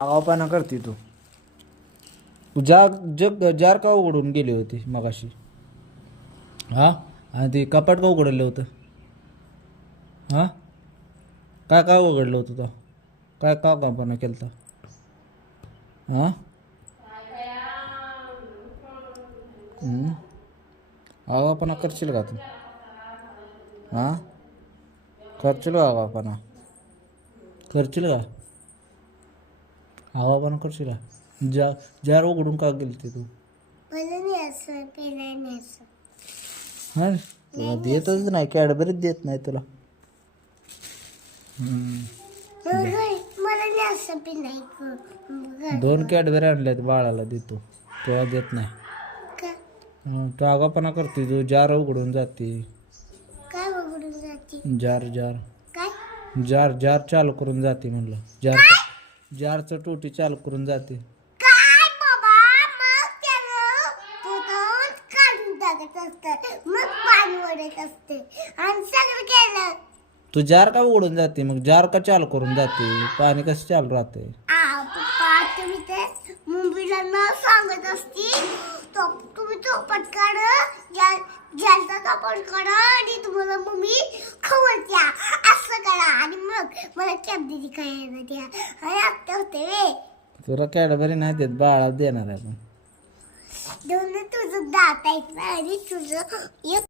आगाऊपणा करते तू जार का उघडून गेली होती मगाशी? हा, आणि ते कपाट का उघडलं होतं? हा, काय काय उघडलं होतं तो? काय का कामपणा केलं तर? हा. आगाऊपणा करशील का तू? हा, करशील का आगाऊपणा? करशील का आगाऊपणा करशील का? जार उघडून का गेली ते तू? हा, तुला देतच नाही, कॅडबरीच देत नाही तुला. दोन कॅडबरी आणल्यात बाळाला देतो, तुला देत नाही. तू आगाऊपणा करते, तू जार उघडून जाते. जार जार जार जार चालू करून जाते म्हणलं. जारचं टोटी चालू करून जाते. तू जार का उघडून जाते, मग जार का चालू करून जाते? पाणी कसं चालू राहते? तुम्ही ते मुंबईला न सांगत असती, तुम्ही चोपट काढ, ज्याचा चोपट काढा आणि तुम्हाला मम्मी खवळत्या असं करा आणि मग मला कॅब दिली खायला द्या. अरे आत्ता होते वे तुला कॅडबरी नाही देत, बाळा देणार आहे आपण. दोन तुझं दात आहेत ना आणि तुझं एक